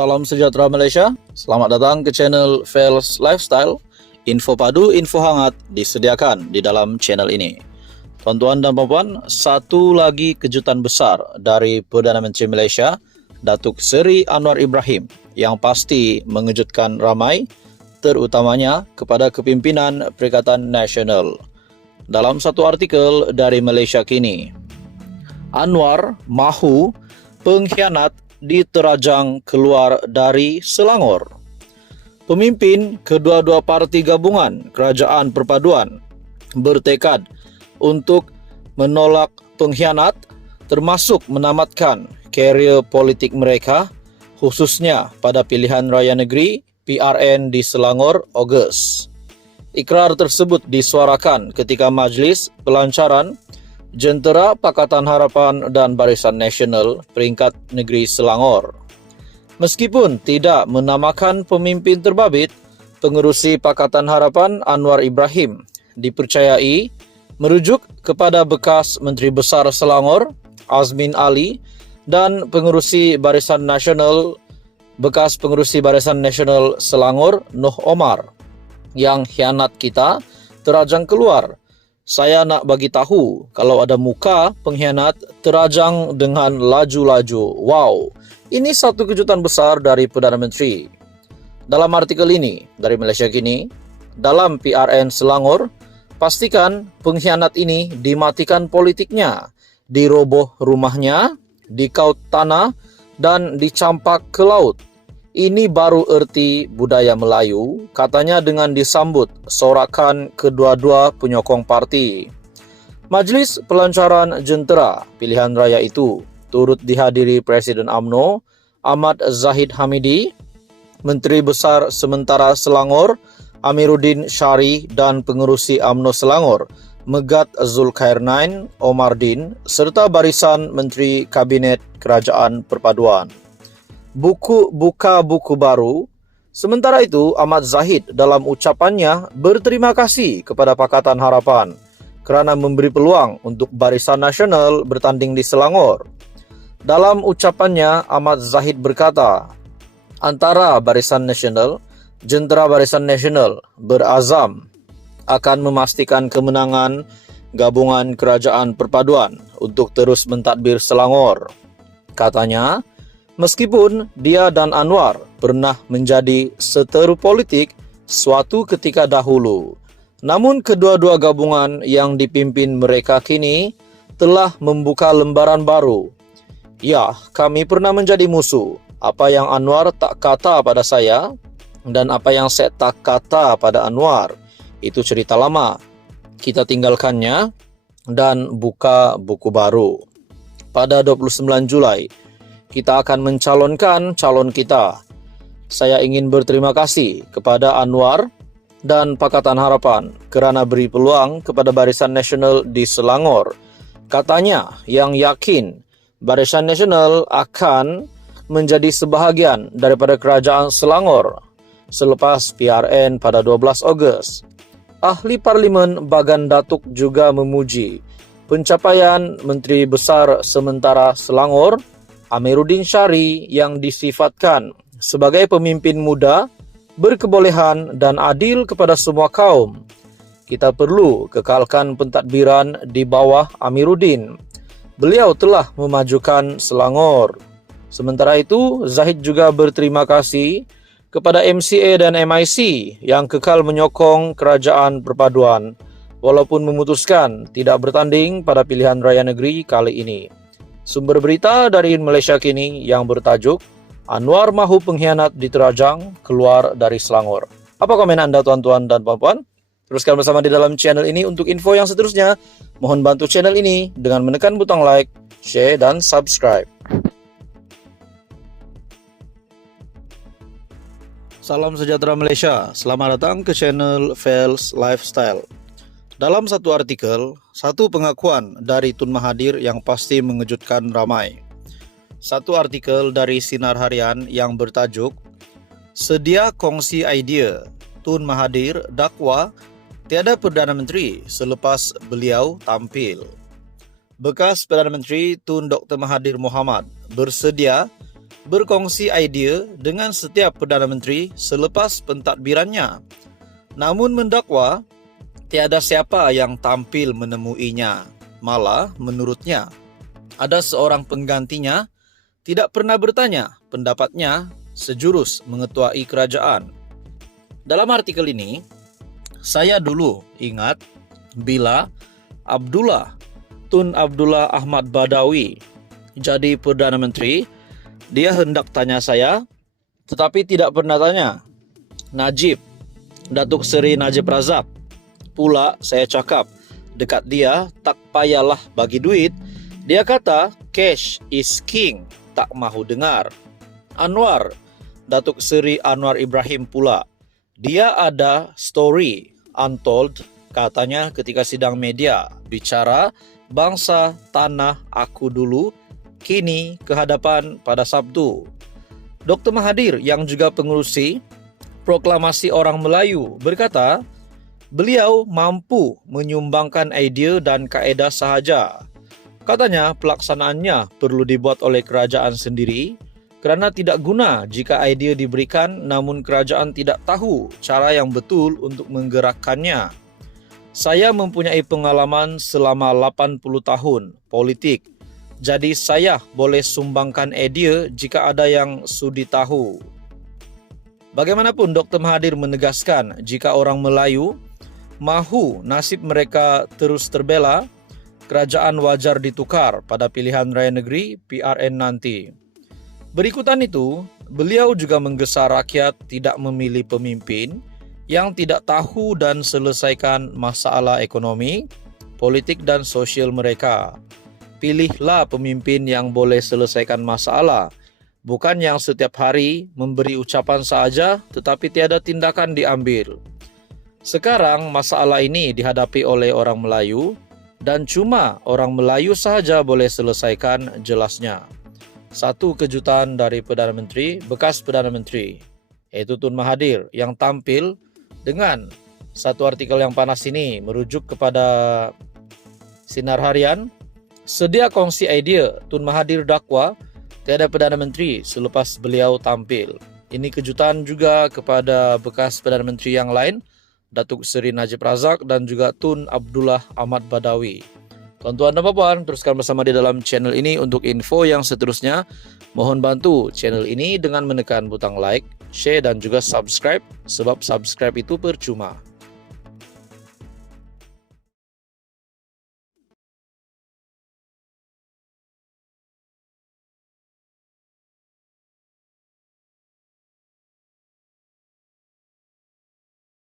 Salam sejahtera Malaysia, selamat datang ke channel Fels Lifestyle. Info padu, info hangat disediakan di dalam channel ini. Tuan-tuan dan puan-puan, satu lagi kejutan besar dari Perdana Menteri Malaysia, Datuk Seri Anwar Ibrahim, yang pasti mengejutkan ramai, terutamanya kepada kepimpinan Perikatan Nasional. Dalam satu artikel dari Malaysia Kini, Anwar mahu pengkhianat diterajang keluar dari Selangor. Pemimpin kedua-dua parti gabungan Kerajaan Perpaduan bertekad untuk menolak pengkhianat, termasuk menamatkan karier politik mereka, khususnya pada pilihan raya negeri PRN di Selangor Ogos. Ikrar tersebut disuarakan ketika Majlis Pelancaran Jentera Pakatan Harapan dan Barisan Nasional peringkat negeri Selangor. Meskipun tidak menamakan pemimpin terbabit, pengerusi Pakatan Harapan Anwar Ibrahim dipercayai merujuk kepada bekas Menteri Besar Selangor Azmin Ali dan bekas pengerusi Barisan Nasional Selangor Noh Omar yang khianat kita terajang keluar. Saya nak bagi tahu kalau ada muka pengkhianat terajang dengan laju-laju. Wow, ini satu kejutan besar dari Perdana Menteri. Dalam artikel ini dari Malaysia Kini, dalam PRN Selangor, pastikan pengkhianat ini dimatikan politiknya, diroboh rumahnya, dikaut tanah, dan dicampak ke laut. Ini baru erti budaya Melayu, katanya dengan disambut sorakan kedua-dua penyokong parti. Majlis Pelancaran Jentera pilihan raya itu turut dihadiri Presiden UMNO Ahmad Zahid Hamidi, Menteri Besar Sementara Selangor Amiruddin Syari dan pengerusi UMNO Selangor Megat Zulkarnain Omardin serta barisan Menteri Kabinet Kerajaan Perpaduan. Buka buku baru. Sementara itu, Ahmad Zahid dalam ucapannya berterima kasih kepada Pakatan Harapan kerana memberi peluang untuk Barisan Nasional bertanding di Selangor. Dalam ucapannya, Ahmad Zahid berkata, antara Barisan Nasional, Jentera Barisan Nasional berazam akan memastikan kemenangan gabungan Kerajaan Perpaduan untuk terus mentadbir Selangor. Katanya, meskipun dia dan Anwar pernah menjadi seteru politik suatu ketika dahulu, namun kedua-dua gabungan yang dipimpin mereka kini telah membuka lembaran baru. Ya, kami pernah menjadi musuh. Apa yang Anwar tak kata pada saya dan apa yang saya tak kata pada Anwar, itu cerita lama. Kita tinggalkannya dan buka buku baru. Pada 29 Julai, kita akan mencalonkan calon kita. Saya ingin berterima kasih kepada Anwar dan Pakatan Harapan kerana beri peluang kepada Barisan Nasional di Selangor. Katanya yang yakin Barisan Nasional akan menjadi sebahagian daripada Kerajaan Selangor selepas PRN pada 12 Ogos. Ahli Parlimen Bagan Datuk juga memuji pencapaian Menteri Besar Sementara Selangor Amiruddin Syari yang disifatkan sebagai pemimpin muda, berkebolehan dan adil kepada semua kaum. Kita perlu kekalkan pentadbiran di bawah Amiruddin. Beliau telah memajukan Selangor. Sementara itu, Zahid juga berterima kasih kepada MCA dan MIC yang kekal menyokong Kerajaan Perpaduan walaupun memutuskan tidak bertanding pada pilihan raya negeri kali ini. Sumber berita dari Malaysia Kini yang bertajuk Anwar mahu pengkhianat diterajang keluar dari Selangor. Apa komen anda tuan-tuan dan puan-puan? Teruskan bersama di dalam channel ini untuk info yang seterusnya. Mohon bantu channel ini dengan menekan butang like, share dan subscribe. Salam sejahtera Malaysia. Selamat datang ke channel Fels Lifestyle. Dalam satu artikel, satu pengakuan dari Tun Mahathir yang pasti mengejutkan ramai. Satu artikel dari Sinar Harian yang bertajuk Sedia Kongsi Idea, Tun Mahathir dakwa tiada Perdana Menteri selepas beliau tampil. Bekas Perdana Menteri Tun Dr. Mahathir Mohamad bersedia berkongsi idea dengan setiap Perdana Menteri selepas pentadbirannya. Namun mendakwa, tiada siapa yang tampil menemuinya. Malah, menurutnya, ada seorang penggantinya tidak pernah bertanya pendapatnya sejurus mengetuai kerajaan. Dalam artikel ini, saya dulu ingat bila Tun Abdullah Ahmad Badawi jadi Perdana Menteri, dia hendak tanya saya, tetapi tidak pernah tanya Datuk Seri Najib Razak. Pula saya cakap dekat dia, tak payahlah bagi duit. Dia kata, cash is king, tak mahu dengar. Datuk Seri Anwar Ibrahim pula. Dia ada story untold, katanya ketika sidang media, bicara bangsa tanah aku dulu, kini kehadapan pada Sabtu. Dr. Mahathir yang juga pengurusi Proklamasi Orang Melayu berkata, beliau mampu menyumbangkan idea dan kaedah sahaja. Katanya pelaksanaannya perlu dibuat oleh kerajaan sendiri kerana tidak guna jika idea diberikan namun kerajaan tidak tahu cara yang betul untuk menggerakkannya. Saya mempunyai pengalaman selama 80 tahun politik, jadi saya boleh sumbangkan idea jika ada yang sudi tahu. Bagaimanapun Dr. Mahathir menegaskan jika orang Melayu mahu nasib mereka terus terbela, kerajaan wajar ditukar pada pilihan raya negeri PRN nanti. Berikutan itu, beliau juga menggesa rakyat tidak memilih pemimpin yang tidak tahu dan selesaikan masalah ekonomi, politik dan sosial mereka. Pilihlah pemimpin yang boleh selesaikan masalah, bukan yang setiap hari memberi ucapan sahaja tetapi tiada tindakan diambil. Sekarang masalah ini dihadapi oleh orang Melayu dan cuma orang Melayu sahaja boleh selesaikan, jelasnya. Satu kejutan dari bekas Perdana Menteri, yaitu Tun Mahathir, yang tampil dengan satu artikel yang panas ini merujuk kepada Sinar Harian. Sedia kongsi idea, Tun Mahathir dakwa tiada Perdana Menteri selepas beliau tampil. Ini kejutan juga kepada bekas Perdana Menteri yang lain, Datuk Seri Najib Razak dan juga Tun Abdullah Ahmad Badawi. Tuan-tuan dan puan, teruskan bersama di dalam channel ini untuk info yang seterusnya. Mohon bantu channel ini dengan menekan butang like, share dan juga subscribe, sebab subscribe itu percuma.